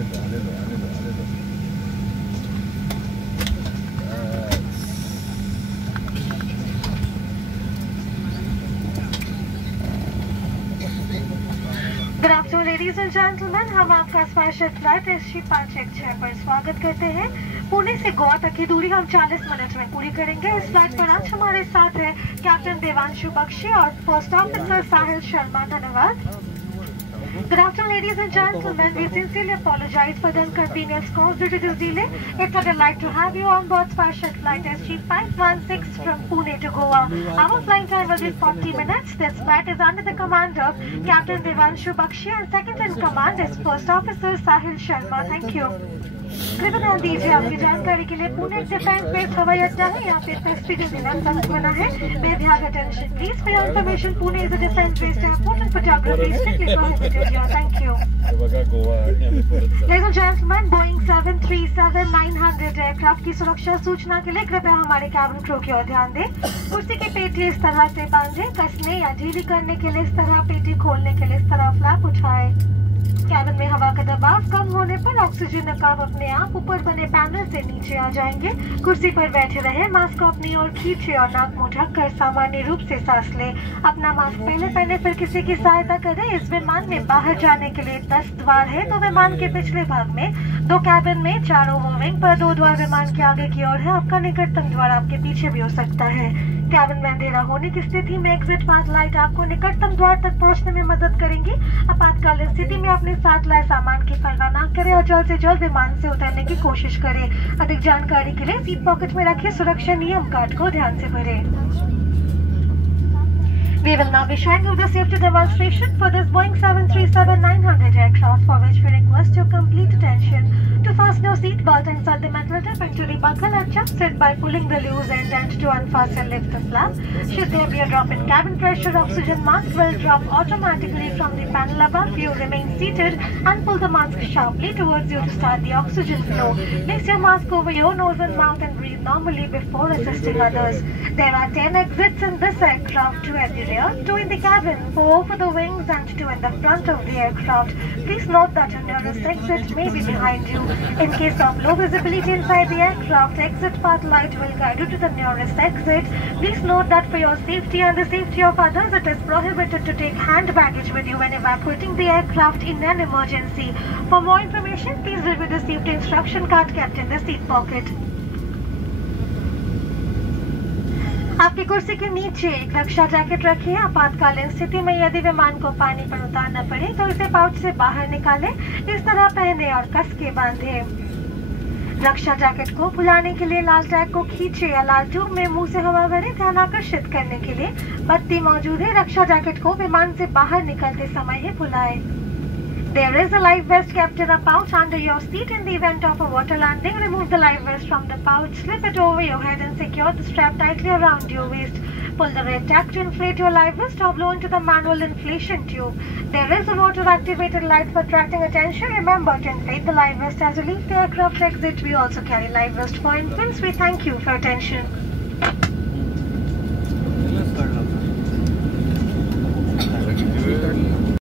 Good afternoon ladies and gentleman, हम आपका special flight SG 516 पर स्वागत करते हैं। पुणे से गोवा तक की दूरी हम 40 मिनट में पूरी करेंगे। इस फ्लाइट पर आज हमारे साथ है कैप्टन देवांशु बख्शी और फर्स्ट ऑफिसर साहिल शर्मा। धन्यवाद। Good afternoon, ladies and gentlemen. We sincerely apologize for the inconvenience caused due to this delay. It's a delight to have you on board special flight SG 516 from Pune to Goa. Our flying time will be 40 minutes. This flight is under the command of Captain Devanshu Bakshi and second in command is First Officer Sahil Sharma. Thank you. कृपया ध्यान दीजिए, आपकी जानकारी के लिए Pune defence base हवाई अड्डा है। यहाँ पे प्रेस्टीजियस इवेंट बना है। May we have attention please? For your information, Pune is a defense based airport and photography is strictly prohibited here. Thank you. Ladies and gentlemen, Boeing 737-900 aircraft की सुरक्षा सूचना के लिए कृपया हमारे कैबिन क्रू की ओर ध्यान दें। कुर्सी की पेटी इस तरह से बांधे। कसने या ढीली करने के लिए इस तरह, पेटी खोलने के लिए इस तरह फ्लैप उठाए। कैबिन में हवा का दबाव कम होने पर ऑक्सीजन नकाब अपने आप ऊपर बने पैनल से नीचे आ जाएंगे। कुर्सी पर बैठे रहे, मास्क को अपनी ओर खींचे और नाक मुंह ढककर सामान्य रूप से सांस ले। अपना मास्क पहले पहने फिर किसी की सहायता करें। इस विमान में बाहर जाने के लिए 10 द्वार है। तो विमान के पिछले भाग में 2 कैबिन में, चारों विंग पर 2 द्वार विमान के आगे की ओर है। आपका निकटतम द्वार आपके पीछे भी हो सकता है। कैबिन में अंधेरा होने की स्थिति में एग्जिट पाथ लाइट आपको निकटतम द्वार तक पहुंचने में मदद करेंगी। आपातकालीन स्थिति में अपने साथ लाए सामान की परवाह न करें और जल्द से जल्द विमान से उतरने की कोशिश करें। अधिक जानकारी के लिए सीट पॉकेट में रखे सुरक्षा नियम कार्ड को ध्यान से भरें। We will now be showing you the safety demonstration for this Boeing 737-900 aircraft, for which we request your complete attention. To fasten your seat belt, insert the metal tip into the buckle, adjust it by pulling the loose end and to unfasten, lift the flap. Should there be a drop in cabin pressure, oxygen mask will drop automatically from the panel above you. Remain seated and pull the mask sharply towards you to start the oxygen flow. Place your mask over your nose and mouth and breathe normally before assisting others. There are 10 exits in this aircraft, 2 at the rear, 2 in the cabin, 4 over the wings and 2 in the front of the aircraft. Please note that your nearest exit may be behind you. In case of low visibility inside the aircraft, exit path light will guide you to the nearest exit. Please note that for your safety and the safety of others, it is prohibited to take hand baggage with you when evacuating the aircraft in an emergency. For more information, please review the safety instruction card kept in the seat pocket. आपकी कुर्सी के नीचे एक रक्षा jacket रखिए। आपातकालीन स्थिति में यदि विमान को पानी पर उतारना पड़े तो इसे पाउच से बाहर निकालें। इस तरह पहने और कस के बांधे। रक्षा जैकेट को फुलाने के लिए लाल टैग को खींचे या लाल ट्यूब में मुंह से हवा भरे। ध्यान आकर्षित करने के लिए बत्ती मौजूद है। रक्षा जैकेट को विमान से बाहर निकलते समय ही फुलाए। There is a life vest kept in a pouch under your seat in the event of a water landing. Remove the life vest from the pouch, slip it over your head and secure the strap tightly around your waist. Pull the red tag to inflate your life vest or blow into the manual inflation tube. There is a motor-activated light for attracting attention. Remember to inflate the life vest as you leave the aircraft exit. We also carry life vest for infants. We thank you for attention.